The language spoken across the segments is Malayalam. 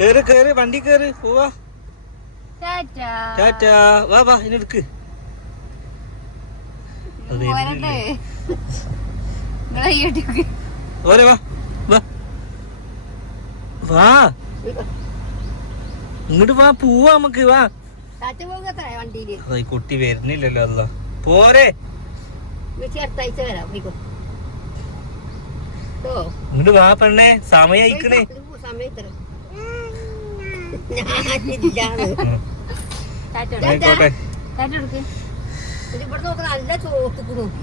കേറ് കേറ് വണ്ടി കേറ് പോവാ. ടാറ്റാ. വാ വാ ഇനി എടുക്ക്. വാ വാ. വാ. ഇങ്ങോട്ട് വാ പോവാ നമുക്ക് വാ. കുട്ടി വരുന്നില്ലല്ലോ അല്ല പോരെ. ഇങ്ങോട്ട് വാ പെണ്ണേ സമയം അയക്കണേ സമയത്ത് ഞാനില്ലാന്ന് ടാറ്റ കൊടുക്ക്. ആയിക്കോട്ടെ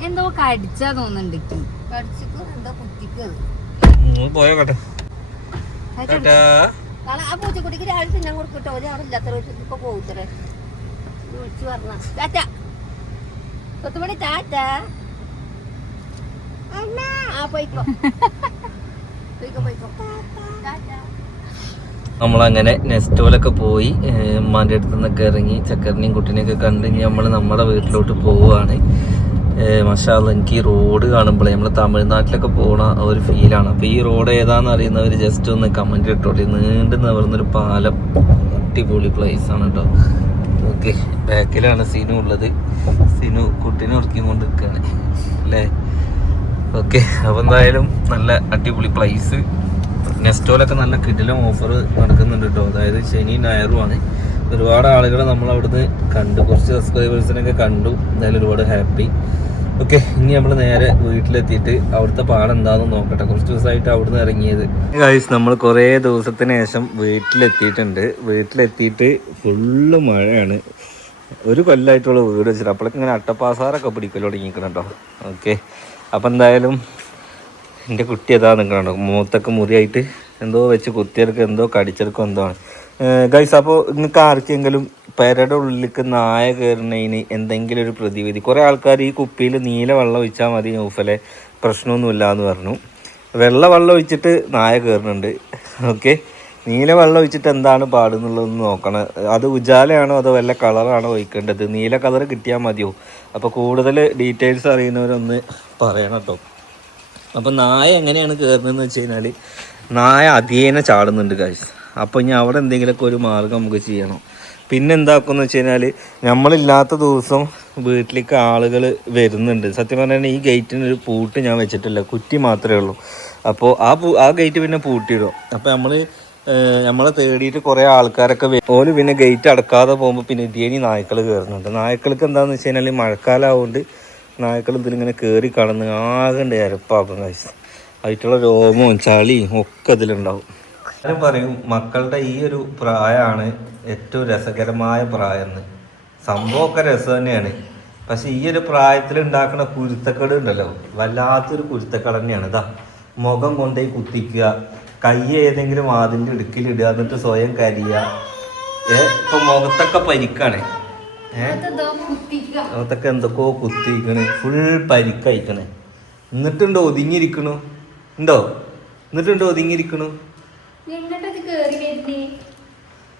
എന്തോ കടിച്ചാ തോന്നുന്നുണ്ട് പോയോട്ടെ ആ പൂച്ചക്കുട്ടിക്ക് രാവിലെ തിന്നാൻ കൊടുക്കട്ടോ. ഒരു അവിടെ ഇല്ലാത്ത ഇപ്പൊ പോകത്തറേ വിളിച്ചു പറഞ്ഞ. ടാറ്റ. കൊത്തുമണി ടാറ്റ. ആ പോയിക്കോ. പോയിക്കോ പോയിക്കോ. ടാറ്റ. നമ്മളങ്ങനെ നെസ്റ്റോലൊക്കെ പോയി ഉമ്മാന്റെ അടുത്ത് നിന്നൊക്കെ ഇറങ്ങി ചക്കരനെയും കുട്ടീനെയൊക്കെ കണ്ട് ഇനി നമ്മൾ നമ്മുടെ വീട്ടിലോട്ട് പോവുകയാണ് മഷാല്ല എനിക്ക് ഈ റോഡ് കാണുമ്പോഴേ നമ്മൾ തമിഴ്നാട്ടിലൊക്കെ പോകണ ഒരു ഫീലാണ് അപ്പോൾ ഈ റോഡ് ഏതാണെന്ന് അറിയുന്നവർ ജസ്റ്റ് ഒന്ന് കമന്റ് ഇട്ടോളി. നീണ്ടു നിവർന്നൊരു പാലം അടിപൊളി പ്ലേസ് ആണ് കേട്ടോ ഓക്കെ ബാക്കിലാണ് സിനു ഉള്ളത്. സിനു കുട്ടീനെ ഉറക്കിക്കൊണ്ട് നിൽക്കുകയാണ് അല്ലേ? ഓക്കെ അപ്പോൾ എന്തായാലും നല്ല അടിപൊളി പ്ലേസ് നെസ്റ്റോലൊക്കെ നല്ല കിടിലം ഓഫർ നടക്കുന്നുണ്ട് കേട്ടോ അതായത് ശനി ഞായറുമാണ് ഒരുപാട് ആളുകൾ നമ്മൾ അവിടുന്ന് കണ്ടു. കുറച്ച് സബ്സ്ക്രൈബേഴ്സിനൊക്കെ കണ്ടു. എന്തായാലും ഒരുപാട് ഹാപ്പി ഓക്കെ ഇനി നമ്മൾ നേരെ വീട്ടിലെത്തിയിട്ട് അവിടുത്തെ പാടെന്താണെന്ന് നോക്കട്ടെ. കുറച്ച് ദിവസമായിട്ട് അവിടുന്ന് ഇറങ്ങിയത്. ഗൈസ് നമ്മൾ കുറേ ദിവസത്തിന് ശേഷം വീട്ടിലെത്തിയിട്ടുണ്ട്. വീട്ടിലെത്തിയിട്ട് ഫുള്ള് മഴയാണ്. ഒരു കൊല്ലമായിട്ടുള്ള വീട് വെച്ചിട്ട്. അപ്പോഴൊക്കെ ഇങ്ങനെ അട്ടപ്പാസാറൊക്കെ പിടിക്കൽ തുടങ്ങിക്കണം കേട്ടോ ഓക്കെ അപ്പം എന്തായാലും എന്റെ കുട്ടി അതാ നിങ്ങളാണ്. മൂത്തൊക്കെ മുറിയായിട്ട് എന്തോ വെച്ച് കുത്തിയെടുക്കുക എന്തോ കടിച്ചെടുക്കുക എന്തോ ആണ്. ഗൈസ് അപ്പോൾ നിങ്ങൾക്ക് ആർക്കെങ്കിലും പെരയുടെ ഉള്ളിലേക്ക് നായ കയറുന്നതിന് എന്തെങ്കിലും ഒരു പ്രതിവിധി? കുറേ ആൾക്കാർ ഈ കുപ്പിയിൽ നീല വെള്ളം ഒഴിച്ചാൽ മതി ഊഫലെ. പ്രശ്നമൊന്നുമില്ല എന്ന് പറഞ്ഞു. വെള്ള വെള്ളം ഒഴിച്ചിട്ട് നായ കയറുന്നുണ്ട് ഓക്കെ. നീല വെള്ളം ഒഴിച്ചിട്ട് എന്താണ് പാടുന്നുള്ളതെന്ന് നോക്കണം. അത് ഉജാലയാണോ അതോ വല്ല കളറാണോ ഒഴിക്കേണ്ടത്? നീല കളർ കിട്ടിയാൽ മതിയോ? അപ്പോൾ കൂടുതൽ ഡീറ്റെയിൽസ് അറിയുന്നവരൊന്ന് പറയണം കേട്ടോ അപ്പം നായ എങ്ങനെയാണ് കയറുന്നതെന്ന് വെച്ച് കഴിഞ്ഞാൽ നായ അധീന ചാടുന്നുണ്ട് കാശ് അപ്പോൾ ഇനി അവിടെ എന്തെങ്കിലുമൊക്കെ ഒരു മാർഗം നമുക്ക് ചെയ്യണം. പിന്നെ എന്താക്കുമെന്ന് വെച്ച് കഴിഞ്ഞാൽ നമ്മളില്ലാത്ത ദിവസം വീട്ടിലേക്ക് ആളുകൾ വരുന്നുണ്ട്. സത്യം പറഞ്ഞാൽ ഈ ഗേറ്റിന് ഒരു പൂട്ട് ഞാൻ വെച്ചിട്ടില്ല. കുറ്റി മാത്രമേ ഉള്ളൂ. അപ്പോൾ ആ ആ ഗേറ്റ് പിന്നെ പൂട്ടിയിടും. അപ്പോൾ നമ്മൾ നമ്മളെ തേടിയിട്ട് കുറേ ആൾക്കാരൊക്കെ വരും. ഓൽ പിന്നെ ഗേറ്റ് അടക്കാതെ പോകുമ്പോൾ പിന്നെ ഇതേനി നായ്ക്കൾ കയറുന്നുണ്ട് നായ്ക്കൾക്ക് എന്താണെന്ന് വെച്ച് കഴിഞ്ഞാൽ മഴക്കാലമായതുകൊണ്ട് നായ്ക്കൾ ഇതിലിങ്ങനെ കയറി കാണുന്ന ആകണ്ട അരപ്പാക്കും കഴിച്ച് അതിട്ടുള്ള രോമവും ചളിയും ഒക്കെ ഇതിലുണ്ടാവും. ഞാൻ പറയും മക്കളുടെ ഈ ഒരു പ്രായമാണ് ഏറ്റവും രസകരമായ പ്രായം എന്ന് സംഭവമൊക്കെ രസം തന്നെയാണ്. പക്ഷെ ഈ ഒരു പ്രായത്തിൽ ഉണ്ടാക്കുന്ന കുരുത്തക്കേട് ഉണ്ടല്ലോ. വല്ലാത്തൊരു കുരുത്തക്കേട് തന്നെയാണ്. ഇതാ മുഖം കൊണ്ടുപോയി കുത്തിക്കുക കൈ ഏതെങ്കിലും അതിന്റെ ഇടുക്കിലിടുക എന്നിട്ട് സ്വയം കരിയുക. ഇപ്പൊ മുഖത്തൊക്കെ പരിക്കാണ്. അതൊക്കെ എന്തൊക്കെയോ കുത്തിക്കണ് ഫുൾ പരിക്കയക്കണ് എന്നിട്ടുണ്ടോ ഒതുങ്ങിയിരിക്കണു? ഉണ്ടോ? എന്നിട്ടുണ്ടോ ഒതുങ്ങിയിരിക്കണു?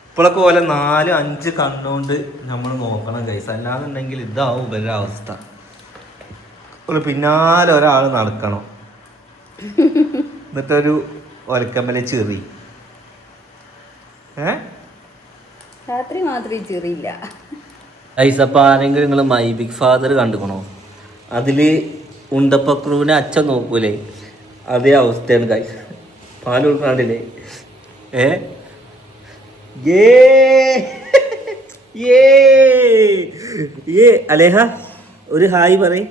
ഇപ്പോഴൊക്കെ പോലെ നാല് അഞ്ച് കണ്ണുകൊണ്ട് നമ്മൾ നോക്കണം കൈസ് അല്ലാന്നുണ്ടെങ്കിൽ ഇതാവും ഇവരുടെ അവസ്ഥ. ഒരു പിന്നാലെ ഒരാൾ നടക്കണം. എന്നിട്ടൊരു ഒലക്കമ്മലെ ചെറി. ഏ? രാത്രി മാത്രമേ ചെറിയില്ല. ഐസ് അപ്പോൾ ആരെങ്കിലും നിങ്ങൾ മൈ ബിഗ് ഫാദർ കണ്ടുക്കണോ? അതിൽ ഉണ്ടപ്പക്രുവിനെ അച്ഛൻ നോക്കൂലേ? അതേ അവസ്ഥയാണ് കൈ പാൽ കൊടുക്കാണ്ടില്ലേ ഏ? ഏ? അലേഹ ഒരു ഹായ് പറയ്.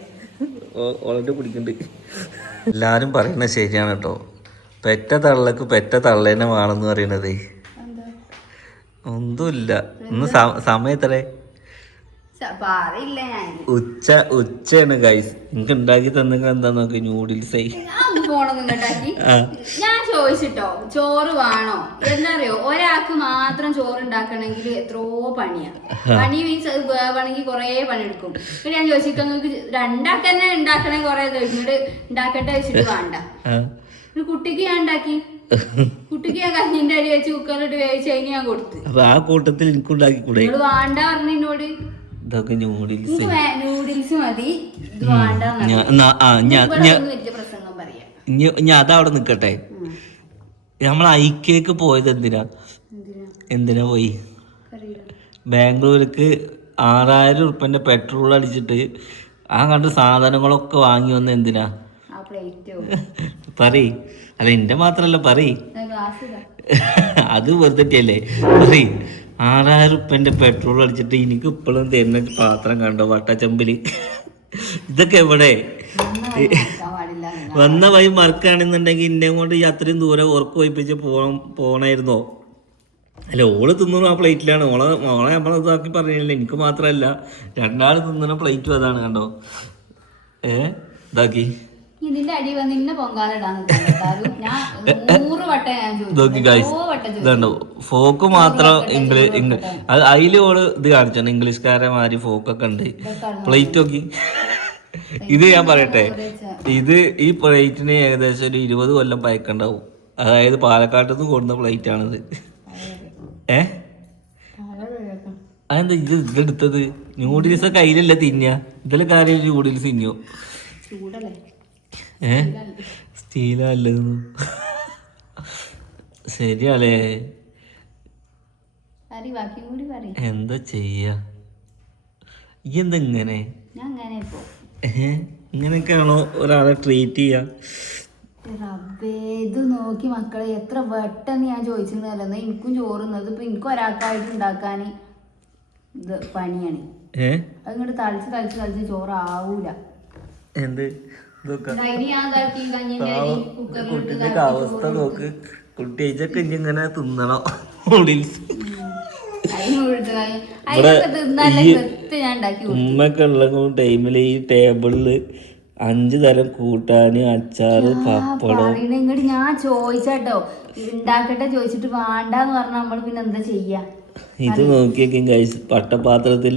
ഓളെ പിടിക്കുന്നുണ്ട് എല്ലാവരും പറയുന്നത് ശരിയാണ് കേട്ടോ. പെറ്റ തള്ളക്ക് പെറ്റ തള്ളേനെ വേണമെന്ന് പറയണതേ ഒന്നുമില്ല. ഇന്ന് സമയത്തറേ സ- പറയില്ല ഞാൻ ഉച്ച ഉച്ചയാണ് ഗൈസ് എനിക്ക് ഉണ്ടാക്കി തന്നിട്ട് എന്താ നോക്ക് ന്യൂഡിൽസ് ആയി. ഞാൻ ചോദിച്ചിട്ടോ ചോറ് വേണോ? എന്നറിയോ ഒരാൾക്ക് മാത്രം ചോറ് ഉണ്ടാക്കണമെങ്കിൽ എത്രയോ പണിയാ. പണി മീൻസ് അത് വേവണമെങ്കിൽ കുറേ പണിയെടുക്കും. പിന്നെ ഞാൻ ചോദിച്ചിട്ട് നിങ്ങൾക്ക് രണ്ടാൾക്ക് തന്നെ ഉണ്ടാക്കണേ കൊറേ ഉണ്ടാക്കട്ടെ വെച്ചിട്ട് വേണ്ട. ഒരു കുട്ടിക്ക് ഞാൻ ഉണ്ടാക്കി. കുട്ടിക്ക് ഞാൻ കഞ്ഞിന്റെ അരി വെച്ച് കുക്കറിലിട്ട് വേവിച്ച് കഴിഞ്ഞ് ഞാൻ കൊടുത്തു. അപ്പൊ ആ കൂട്ടത്തിൽ എനിക്ക് ഉണ്ടാക്കി കൂടെ വേണ്ട ഇതൊക്കെ നൂഡിൽസ് നൂഡിൽസ് മതി. ഞാൻ അതവിടെ നിക്കട്ടെ. നമ്മൾ ഐക്യക്ക് പോയത് എന്തിനാ? എന്തിനാ? പോയി? ബാംഗ്ലൂർക്ക് ആറായിരം ഉറുപ്പന്റെ പെട്രോൾ അടിച്ചിട്ട് ആ കണ്ട സാധനങ്ങളൊക്കെ വാങ്ങി വന്ന എന്തിനാ? പറ അല്ല എന്റെ മാത്രല്ല പറ അത് വെറുതെ അല്ലേ പറയ്. ആറായിരം റുപ്യന്റെ പെട്രോൾ അടിച്ചിട്ട് എനിക്ക് ഇപ്പോഴും തരുന്ന പാത്രം കണ്ടോ? വട്ടച്ചമ്പിൽ. ഇതൊക്കെ എവിടെ. വന്ന വഴി മറക്കുകയാണെന്നുണ്ടെങ്കിൽ ഇന്നെ കൊണ്ട് ഈ അത്രയും ദൂരം ഉറപ്പ് വയ്പ്പിച്ച് പോണം പോണായിരുന്നോ? അല്ല ഓൾ തിന്നുന്ന ആ പ്ലേറ്റിലാണ്. ഓളെ ഓളെ നമ്മളെ ഇതാക്കി പറഞ്ഞില്ല എനിക്ക് മാത്രമല്ല രണ്ടാൾ തിന്നുന്ന പ്ലേറ്റും അതാണ് കണ്ടോ? ഏ? ഇതാക്കി. ഇതിന്റെ അടി വന്ന് ഇന്ന പൊങ്കാലിടാൻ നിൽക്കാറും ഞാൻ നൂറ് വട്ടം ഞാൻ ഇതൊക്കെ ചോദിച്ചു ഗൈസ് ഓ വട്ടം ചോദിച്ചു. ഇതുണ്ടോ. ഫോക്ക് മാത്രം ഇംഗ്ലീഷ് ഇംഗ്ലീഷ് അത് അതിൽ ഓൾ ഇത് കാണിച്ചാണ് ഇംഗ്ലീഷ്കാരെ മാതിരി ഫോക്കൊക്കെ ഉണ്ട്. പ്ലേറ്റ് നോക്കി. ഇത് ഞാൻ പറയട്ടെ. ഇത് ഈ പ്ലേറ്റിന് ഏകദേശം ഒരു ഇരുപത് കൊല്ലം പയക്കുണ്ടാവും. അതായത് പാലക്കാട്ട് നിന്ന് കൊടുന്ന പ്ലേറ്റ് ആണിത് ഏ? അതെന്താ ഇത് ഇതെടുത്തത്? ന്യൂഡിൽസ് കയ്യിലല്ല തിന്നുക? ഇതിലെ കാര്യം ന്യൂഡിൽസ് തിന്നോ ചൂടല്ലേ? ഏ? സ്റ്റീലല്ലെന്നു ശരിയാലേ. എന്താ ചെയ്യാ? ഈ എന്താ ഇങ്ങനെ ഇങ്ങനെയൊക്കെയാണോ ഒരാളെ ട്രീറ്റ് ചെയ്യാ? ഇത് നോക്കി മക്കളെ എത്ര വെട്ടെന്ന് ഞാൻ ചോദിച്ചിരുന്നല്ലോ എനിക്കും ചോറുന്നത് ഇപ്പൊ എനിക്കും ഒരാൾക്കായിട്ട് ഉണ്ടാക്കാൻ ഇത് പണിയാണ്. ഏ? അതിങ്ങോട്ട് തളിച്ച് തളിച്ച് തളിച്ച് ചോറാവൂല. എന്ത്? കുട്ടിന്റെ അവസ്ഥ നോക്ക്. കുട്ടി അയച്ചൊക്കെ ഇനി ഇങ്ങനെ തിന്നണം. നൂഡിൽസ് ഉള്ള ടൈമിൽ ഈ ടേബിളിൽ അഞ്ചു തരം കൂട്ടാന് അച്ചാറ് പപ്പടം. ഇങ്ങോട്ട് ഞാൻ ചോദിച്ചാട്ടോ. ഉണ്ടാക്കട്ടെ ചോദിച്ചിട്ട് വേണ്ടെന്ന് പറഞ്ഞാൽ നമ്മൾ പിന്നെ എന്താ ചെയ്യാ? ഇത് നോക്കിയൊക്കെ കഴിച്ച് പട്ടപാത്രത്തിൽ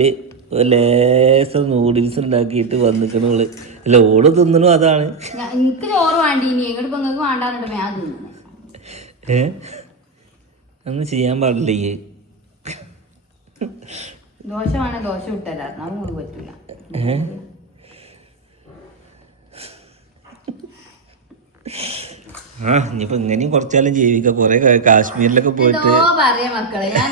ലേസം നൂഡിൽസ് ഉണ്ടാക്കിയിട്ട് വന്നിക്കണോൾ അല്ല ഓൾ തിന്നണു അതാണ്. എനിക്ക് ചോറ് വേണ്ടി ഞാൻ ഏ? ചെയ്യാൻ പാടില്ല? ഈ ദോശ വേണേ ദോശ വിട്ടല്ലായിരുന്നു നമുക്ക് പറ്റൂല. ഏ? ആ ഇനിയിപ്പോ ഇങ്ങനെയും കുറച്ചാലും ജീവിക്കാം. കൊറേ കാശ്മീരിലൊക്കെ പോയിട്ട്. എന്തോ പറയാ മക്കളെ. ഞാൻ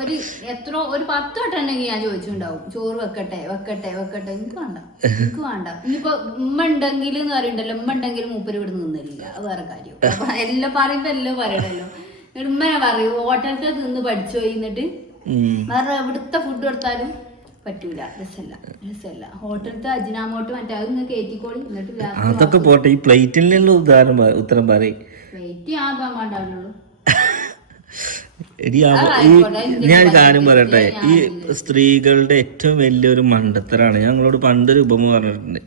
ഒരു എത്ര ഒരു പത്ത് വട്ടം ഉണ്ടെങ്കിൽ ഞാൻ ചോദിച്ചിട്ടുണ്ടാവും. ചോറ് വെക്കട്ടെ വെക്കട്ടെ വെക്കട്ടെ. എനിക്ക് വേണ്ട. എനിക്ക് വേണ്ട. ഇനിയിപ്പോ ഉമ്മ ഉണ്ടെങ്കിൽ എന്ന് പറയണ്ടല്ലോ. ഉമ്മ ഉണ്ടെങ്കിൽ മൂപ്പര് ഇവിടെ നിന്നില്ല. അത് വേറെ കാര്യം. അപ്പൊ എല്ലാം പറയുമ്പോ എല്ലാം പറയണല്ലോ. ഉമ്മനെ പറയൂ? ഹോട്ടലൊക്കെ നിന്ന് പഠിച്ചു? പോയി എന്നിട്ട് വേറെ എവിടുത്തെ ഫുഡ് കൊടുത്താലും. പറ്റൂല. രസമല്ല രസമല്ല ഹോട്ടലത്തെ അജിനാമോട്ട് മറ്റേ അത് ഇങ്ങ് കയറ്റിക്കോളി എന്നിട്ട് അതൊക്കെ പോട്ടെ. ഈ പ്ലേറ്റിലുള്ള ഉദാഹരണം ഉത്തരം പറയും. പ്ലേറ്റ് ആ ഞാൻ കാര്യം പറയട്ടെ. ഈ സ്ത്രീകളുടെ ഏറ്റവും വലിയൊരു മണ്ടത്തരാണ്. ഞങ്ങളോട് പണ്ടൊരു ഉപമ പറഞ്ഞിട്ടുണ്ട്.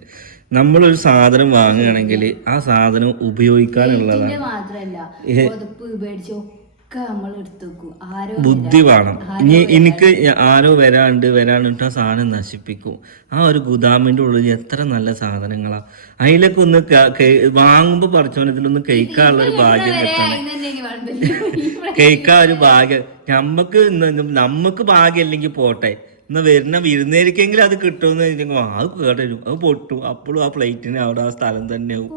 നമ്മളൊരു സാധനം വാങ്ങുകയാണെങ്കിൽ ആ സാധനം ഉപയോഗിക്കാനുള്ളതാണ്. മാത്രല്ല. ബുദ്ധി വേണം. ഇനി എനിക്ക് ആരോ വരാണ്ട് വരാണ്ട് ആ സാധനം നശിപ്പിക്കും. ആ ഒരു ഗുദാമിന്റെ ഉള്ളിൽ എത്ര നല്ല സാധനങ്ങളാ. അതിലൊക്കെ ഒന്ന് വാങ്ങുമ്പോ പഠിച്ചവൻ ഇതിലൊന്ന് കഴിക്കാനുള്ള ഒരു ഭാഗ്യം കിട്ടണം. കഴിക്കാൻ ഒരു ഭാഗ്യം. നമ്മക്ക് നമ്മക്ക് ഭാഗ്യം അല്ലെങ്കിൽ പോട്ടെ. എന്നാ വരുന്ന വിരുന്നേരിക്കെങ്കിലും അത് കിട്ടുമെന്ന് കഴിഞ്ഞാൽ അത് കേട്ടു അത് പൊട്ടും. അപ്പോഴും ആ പ്ലേറ്റിന് അവിടെ ആ സ്ഥലം തന്നെയാവും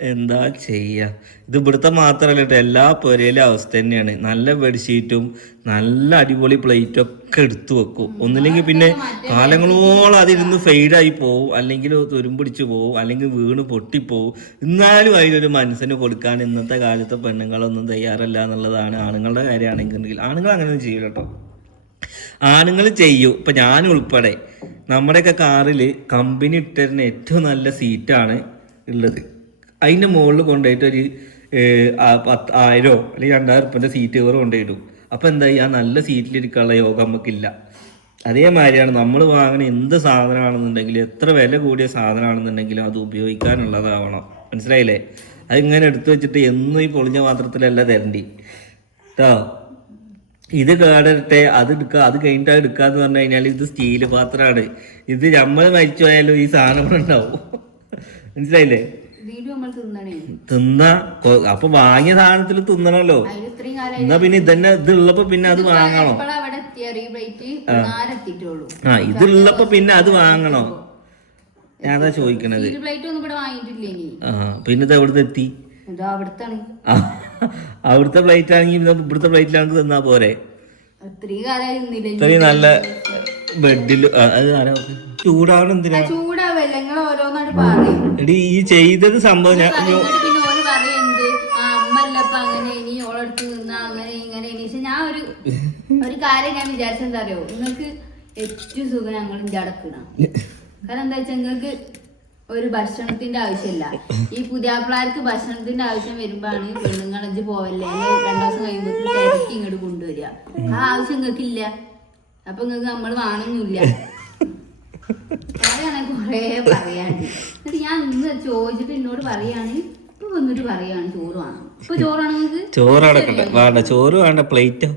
എന്താ ചെയ്യുക ഇത് ഇവിടുത്തെ മാത്രമല്ല കേട്ടോ എല്ലാ പുരയിലെ അവസ്ഥ തന്നെയാണ്. നല്ല ബെഡ്ഷീറ്റും നല്ല അടിപൊളി പ്ലേറ്റും ഒക്കെ എടുത്തു വെക്കും. ഒന്നില്ലെങ്കിൽ പിന്നെ കാലങ്ങളോളം അതിരുന്ന് ഫെയ്ഡായി പോവും. അല്ലെങ്കിൽ തുരുമ്പിടിച്ച് പോവും. അല്ലെങ്കിൽ വീണ് പൊട്ടിപ്പോവും. എന്നാലും അതിനൊരു മനസ്സിന് കൊടുക്കാൻ ഇന്നത്തെ കാലത്തെ പെണ്ണുങ്ങളൊന്നും തയ്യാറല്ല എന്നുള്ളതാണ് ആണുങ്ങളുടെ കാര്യമാണെങ്കിൽ ആണുങ്ങൾ അങ്ങനെ ചെയ്യില്ല കേട്ടോ ആണുങ്ങൾ ചെയ്യൂ. ഇപ്പൊ ഞാൻ ഉൾപ്പെടെ. നമ്മുടെയൊക്കെ കാറിൽ കമ്പനി ഇട്ടിരുന്ന ഏറ്റവും നല്ല സീറ്റാണ് ഉള്ളത്. അതിന്റെ മുകളിൽ കൊണ്ടുപോയിട്ട് ഒരു പത്ത് ആയിരോ അല്ലെങ്കിൽ രണ്ടായിരം ഉറുപ്പിന്റെ സീറ്റ് കവർ കൊണ്ടുപോയിടും അപ്പോൾ എന്താ ആ നല്ല സീറ്റിലിരിക്കാനുള്ള യോഗം നമുക്കില്ല അതേമാതിരിയാണ് നമ്മൾ വാങ്ങുന്ന എന്ത് സാധനമാണെന്നുണ്ടെങ്കിലും എത്ര വില കൂടിയ സാധനമാണെന്നുണ്ടെങ്കിലും അത് ഉപയോഗിക്കാനുള്ളതാവണം. മനസ്സിലായില്ലേ? അതിങ്ങനെ എടുത്തു വെച്ചിട്ട് എന്നും ഈ പൊളിഞ്ഞ പാത്രത്തിലല്ല തരണ്ടി. കേട്ടോ ഇത് കേടട്ടെ അത് എടുക്കുക അത് കഴിഞ്ഞിട്ട് എടുക്കുക എടുക്കാന്ന് പറഞ്ഞു കഴിഞ്ഞാൽ ഇത് സ്റ്റീൽ പാത്രമാണ്. ഇത് നമ്മൾ മരിച്ചു പോയാലും ഈ സാധനം ഉണ്ടാവും. മനസ്സിലായില്ലേ? തിന്ന അപ്പൊ വാങ്ങിയ സാധനത്തിൽ തിന്നണല്ലോ. എന്നാ പിന്നെ ഇതന്നെ ഇതുള്ളപ്പോ പിന്നെ അത് വാങ്ങണോ? ആ. ഇതുള്ളപ്പോ പിന്നെ അത് വാങ്ങണോ? ഞാൻ അതാ ചോദിക്കണത്. ആ പിന്നെ ഇത് എവിടുന്ന് എത്തി? അവിടുത്തെ പ്ലേറ്റ് ആണെങ്കിൽ ഇവിടുത്തെ പ്ലേറ്റിലാണ് തിന്നാ പോരെ. ഇത്രയും നല്ല ബെഡിൽ അത് ആരാ? ചൂടാവണം എന്തിനാ നിങ്ങൾ ഓരോന്നായിട്ട് പറയും. എടി ഈ ചെയ്തത് സംഭവം ഞാൻ എന്നിട്ട് പിന്നെ ഓര് പറയുന്നത് ആ അമ്മല്ലപ്പ അങ്ങനെ ഇനി ഓളടുത്ത് നിന്നാ അങ്ങനെ ഇങ്ങനെ ഇനി. പക്ഷെ ഞാൻ ഒരു ഒരു കാര്യം ഞാൻ വിചാരിച്ചെന്താ അറിയോ? നിങ്ങൾക്ക് ഏറ്റവും സുഖം ഞങ്ങൾ ഇന്റെ അടക്കണം കാരണം എന്താ വെച്ചാൽ നിങ്ങൾക്ക് ഒരു ഭക്ഷണത്തിന്റെ ആവശ്യമില്ല ഈ പുതിയാപ്പിളാർക്ക് ഭക്ഷണത്തിന്റെ ആവശ്യം വരുമ്പോഴാണ് പെണ്ണുങ്ങളഞ്ച് പോവല്ലേ? രണ്ടു ദിവസം കഴിയുമ്പോൾ തിരക്കി ഇങ്ങോട്ട് കൊണ്ടുവരിക. ആ ആവശ്യം നിങ്ങൾക്കില്ല അപ്പൊ നിങ്ങൾക്ക് നമ്മൾ വാങ്ങുന്നില്ല പറയാണ് കൊറേ പറയാണ്ട്? എന്നിട്ട് ഞാൻ ഇന്ന് ചോദിച്ചിട്ട് എന്നോട് പറയാണ് ഇപ്പൊ വന്നിട്ട് പറയാണ് ചോറ് വേണം. ഇപ്പൊ ചോറാണ് നിങ്ങൾക്ക് ചോറ് അടക്കട്ടെ വേണ്ട ചോറ് വേണ്ട പ്ലേറ്റോ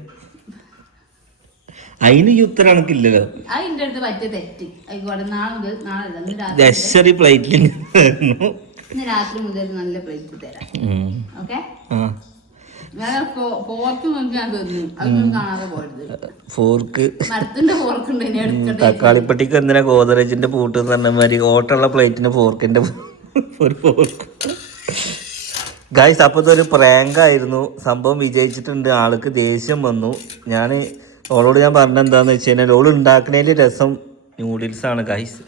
അതിന് ഉത്തരം കണക്കില്ലല്ലോ. അത് എന്റെ അടുത്ത് പറ്റിയ തെറ്റ്. ആയിക്കോട്ടെ നാളെ മുതൽ നാളെ അല്ല ഇന്ന് രാത്രി ലക്ഷറി പ്ലേറ്റിൽ ഇന്ന് രാത്രി മുതൽ നല്ല പ്ലേറ്റ് തരാം. ഓക്കെ ആ. ഫോർക്ക് നോക്കി ഞാൻ തന്നു. അതൊന്നും കാണാതെ പോയത് ഫോർക്ക്. മരത്തിന്റെ ഫോർക്ക് ഉണ്ട് ഇനി എടുക്കട്ടെ തക്കാളിപ്പട്ടിക്ക് എന്തിനാ ഗോദറേജിന്റെ പൂട്ട് എന്ന് പറഞ്ഞ മാതിരി ഓട്ടമുള്ള പ്ലേറ്റിന് ഫോർക്കിന്റെ ഒരു ഫോർക്ക്. ഗായ്സ് അപ്പോൾ ഇതൊരു പ്രാങ്ക് ആയിരുന്നു സംഭവം വിജയിച്ചിട്ടുണ്ട്. ആൾക്ക് ദേഷ്യം വന്നു. ഞാൻ ഓളോട് ഞാൻ പറഞ്ഞ എന്താന്ന് വെച്ച് കഴിഞ്ഞാൽ ഓൾ ഉണ്ടാക്കുന്നതിന്റെ രസം ന്യൂഡിൽസ് ആണ് ഗായ്സ്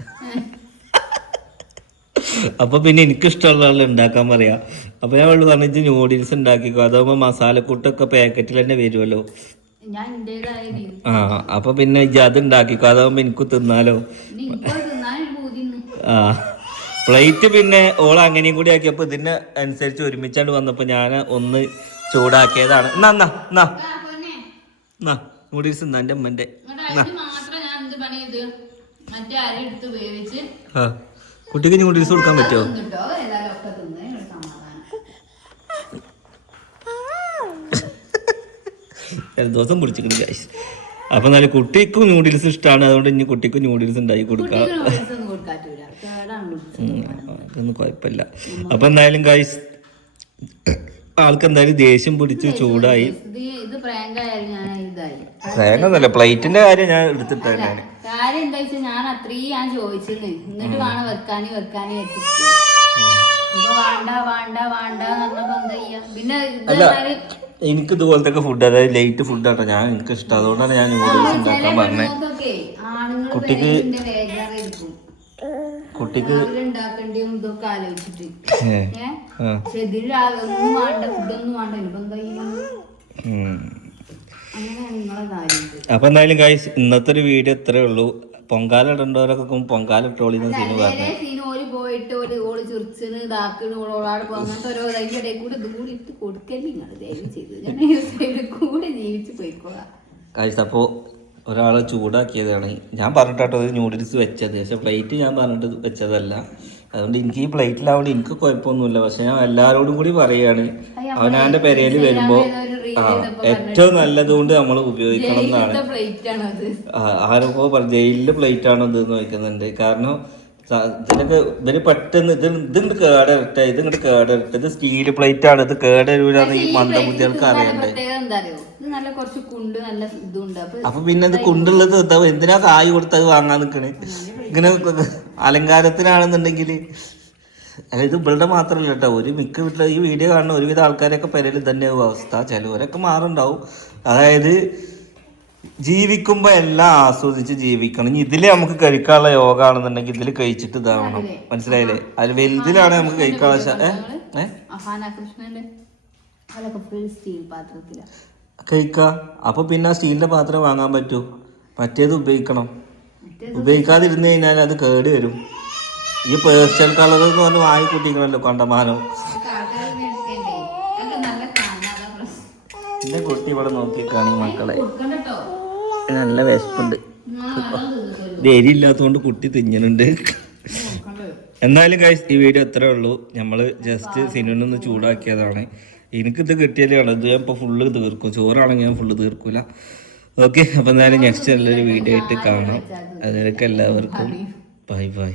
അപ്പൊ പിന്നെ എനിക്ക് ഇഷ്ടമുള്ള ആൾ ഉണ്ടാക്കാൻ പറയാം. അപ്പൊ ഞാൻ അവൾ പറഞ്ഞു നൂഡിൽസ് ഉണ്ടാക്കിക്കോ അതാവുമ്പോ മസാലക്കൂട്ടൊക്കെ പാക്കറ്റിൽ തന്നെ വരുമല്ലോ ആ അപ്പൊ പിന്നെ ഇജ്ജ് അത് ഉണ്ടാക്കിക്കോ അതാവുമ്പോ എനിക്ക് തിന്നാലോ. ആ പ്ലേറ്റ് പിന്നെ ഓൾ അങ്ങനെയും കൂടി ആക്കിയപ്പോൾ ഇതിന് അനുസരിച്ച് ഒരുമിച്ചാണ്ട് വന്നപ്പോ ഞാൻ ഒന്ന് ചൂടാക്കിയതാണ്. എന്നാ എന്നാ എന്നാ. ആ, എന്നാ നൂഡിൽസ് എന്നാ. എന്റെ അമ്മന്റെ കുട്ടിക്ക് നൂഡിൽസ് കൊടുക്കാൻ പറ്റുമോ തിന്നിട്ടോ ഏതായാലും ഒക്കെ തിന്ന് ഒരു സമാധാനം ജലദോഷം പിടിച്ചിട്ടുണ്ട് ഗൈസ് അപ്പൊ എന്നാലും കുട്ടിക്കും ന്യൂഡിൽസ് ഇഷ്ടമാണ് അതുകൊണ്ട് ഇനി കുട്ടിക്കും ന്യൂഡിൽസ് ഉണ്ടാക്കി കൊടുക്കാം. അതൊന്നും കുഴപ്പമില്ല. അപ്പൊ എന്തായാലും ഗൈസ് ആൾക്കെന്തായാലും ദേഷ്യം പിടിച്ച് ചൂടായി. ഇത് ഇത് പ്രാങ്ക് ആയാലും ഞാൻ ഇതായി. തേങ്ങന്നല്ല പ്ലേറ്റിന്റെ കാര്യം ഞാൻ എടുത്തിട്ടാണ് കാര്യം എന്താ വെച്ചാൽ ഞാൻ അത്രയും ഞാൻ ചോദിച്ചെന്ന് എന്നിട്ട് വേണം വെക്കാനേ വെക്കാനേ വേണ്ട വേണ്ട വേണ്ട പിന്നെ എനിക്ക് ഇതുപോലത്തെ ഫുഡ് അതായത് ലൈറ്റ് ഫുഡ് ആട്ടോ. ഞാൻ എനിക്ക് ഇഷ്ടം. അതുകൊണ്ടാണ് ഞാൻ നൂഡിൽസ് ഉണ്ടാക്കാൻ പറഞ്ഞത് കുട്ടിക്ക് കുട്ടിക്ക് അപ്പൊ എന്തായാലും ഗൈസ് ഇന്നത്തെ ഒരു വീഡിയോ ഇത്രേ ഉള്ളൂ. പൊങ്കാല ഇടേണ്ടവരൊക്കെ പൊങ്കാല ഇട്ടോളിന്ന് സീന് പറഞ്ഞു. പോയിട്ട് ഒരു ഓൾ ചുറിച്ചിന് ഇതാക്കണ് പോകും അങ്ങനത്തെ ഓരോ അതിന്റെ ഇടയിൽ കൂടെ ഇതും കൂടി ഇട്ട് കൊടുക്കല്ലേ നിങ്ങൾ ദയവ് ചെയ്ത്. ഞാൻ സൈഡിൽ കൂടെ ജീവിച്ച് പോയിക്കോളാം. അപ്പോൾ ഒരാളെ ചൂടാക്കിയതാണ്. ഞാൻ പറഞ്ഞിട്ടോ ന്യൂഡിൽസ് വെച്ചത്. പക്ഷെ പ്ലേറ്റ് ഞാൻ പറഞ്ഞിട്ട് വെച്ചതല്ല. അതുകൊണ്ട് എനിക്ക് ഈ പ്ലേറ്റിലാവുകൊണ്ട് എനിക്ക് കുഴപ്പമൊന്നുമില്ല. പക്ഷെ ഞാൻ എല്ലാവരോടും കൂടി പറയാണ്. അവനാന്റെ പെരയിൽ വരുമ്പോൾ ആ ഏറ്റവും നല്ലതുകൊണ്ട് നമ്മൾ ഉപയോഗിക്കണം എന്നാണ്. ആരൊക്കെ പറഞ്ഞു ജയിലിലെ പ്ലേറ്റ് ആണോ ഇത് നോക്കുന്നുണ്ട് കാരണം ഇതിനൊക്കെ ഇവർ പെട്ടെന്ന് ഇത് ഇതിങ്ങോട്ട് കേടരട്ടെ ഇത് ഇങ്ങോട്ട് കേടരട്ടെ ഇത് സ്റ്റീൽ പ്ലേറ്റ് ആണ് ഇത് കേടരൂരാണ് ഈ മന്ദബുദ്ധികൾക്ക് അറിയണ്ടേ. ഇതുണ്ട്. അപ്പൊ പിന്നെ ഇത് കുണ്ടുള്ളത് എന്താ എന്തിനാ കായ് കൊടുത്തത് വാങ്ങാൻ നിക്കണ്? ഇങ്ങനെ അലങ്കാരത്തിനാണെന്നുണ്ടെങ്കിൽ അതായത് ഇവളുടെ മാത്രമല്ല കേട്ടോ. ഒരു മിക്ക വീട്ടിലെ ഈ വീഡിയോ കാണുന്ന ഒരുവിധ ആൾക്കാരൊക്കെ പെരയിൽ തന്നെ അവസ്ഥ. ചിലവരൊക്കെ മാറുണ്ടാവും. അതായത് ജീവിക്കുമ്പോ എല്ലാം ആസ്വദിച്ച് ജീവിക്കണം. ഇനി ഇതിലെ നമുക്ക് കഴിക്കാനുള്ള യോഗ ആണെന്നുണ്ടെങ്കിൽ ഇതിൽ കഴിച്ചിട്ട് ഇതാവണം. മനസ്സിലായില്ലേ? അതിൽ വലുതിലാണ് നമുക്ക് കഴിക്കാനുള്ള കഴിക്ക. അപ്പൊ പിന്നെ ആ സ്റ്റീലിന്റെ പാത്രം വാങ്ങാൻ പറ്റൂ. മറ്റേത് ഉപയോഗിക്കണം. ഉപയോഗിക്കാതിരുന്ന് കഴിഞ്ഞാൽ അത് കേട് വരും. ഈ പേഴ്സണൽ കളർ എന്ന് പറഞ്ഞ് വാങ്ങി കൂട്ടിക്കണല്ലോ കണ്ടമാനം. എന്റെ കുട്ടി ഇവിടെ നോക്കിക്കാണ് മക്കളെ. നല്ല വിശപ്പുണ്ട്. ധൈര്യം ഇല്ലാത്തതുകൊണ്ട് കുട്ടി തിന്നുന്നുണ്ട് എന്നാലും ഗൈസ് ഈ വീഡിയോ അത്രേ ഉള്ളൂ. നമ്മൾ ജസ്റ്റ് സിനിമ ചൂടാക്കിയതാണ്. എനിക്കിത് കിട്ടിയാലാണ് ഇത് ഞാൻ ഇപ്പോൾ ഫുള്ള് തീർക്കും. ചോറാണെങ്കിൽ ഞാൻ ഫുള്ള് തീർക്കൂല. ഓക്കെ അപ്പോൾ എന്തായാലും നെക്സ്റ്റ് നല്ലൊരു വീഡിയോ ആയിട്ട് കാണാം. അതിനൊക്കെ എല്ലാവർക്കും. Bye bye